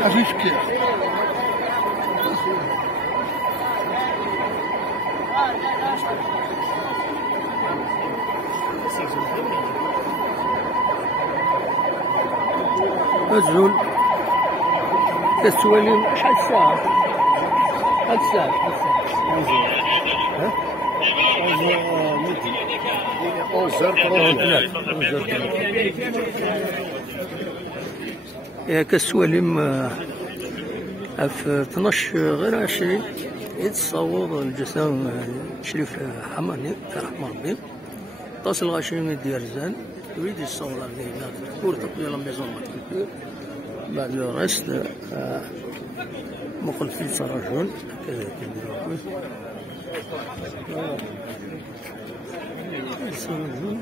ماشي شكير. الزول كسوالي شحال الساعة؟ شحال الساعة؟ ها؟ 11 كالسواليم في 12 غير 20 يتصور الجسام شريف حماني رحمه ربي تصل 20 ديال زان يريد يصور علينا pour تقوية لا ميزون ماتكولتور بعد لو ريست مخلفين سراجون هكذا كيديرو سراجون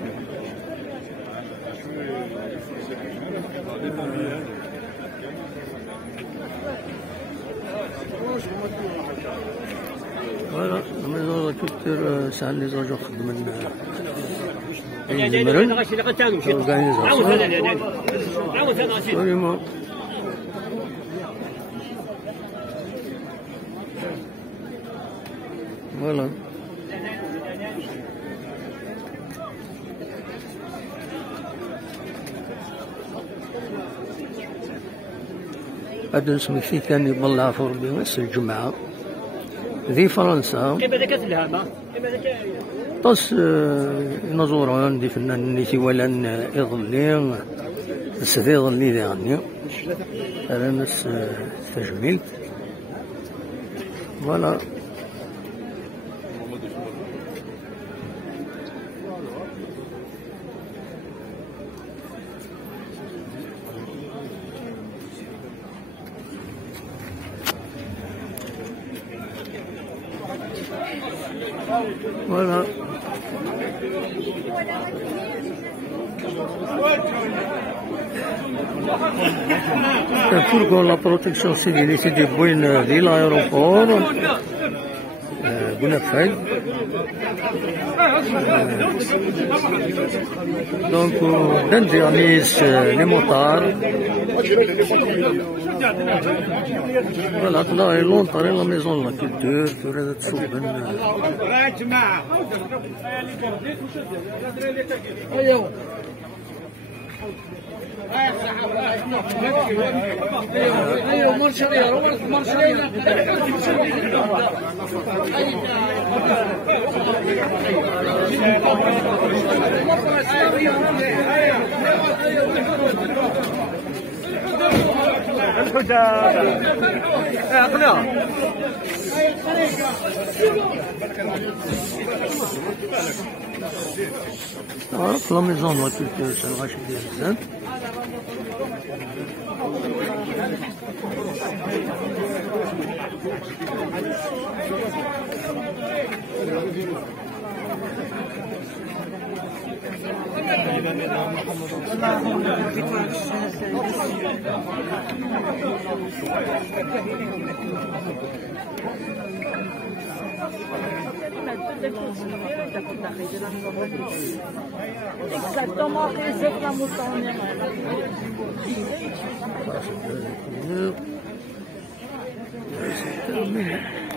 فوالا لا ميزون ماتكولتور ساعة لي زاجو خدمن المرن اورغانيزاسيون فوالا هذا اسمه في ثاني بالله عفو ربي بس الجمعة ذي فرنسا طس نزوران دي فنان نيتي ولان يظلين سدي ظلي يعني انا ناس تجميل فوالا Voilà. Pour la protection civile ici de Bonne Ville aéroport Bonafide. Donc dans les motards. Voilà, là est longtemps la maison de la culture, tu aurais d'être souben. عرفت لا ميزون لا كولتور تاع الغاشي ديال الزاد Exactement, c'est la montagne. terminé.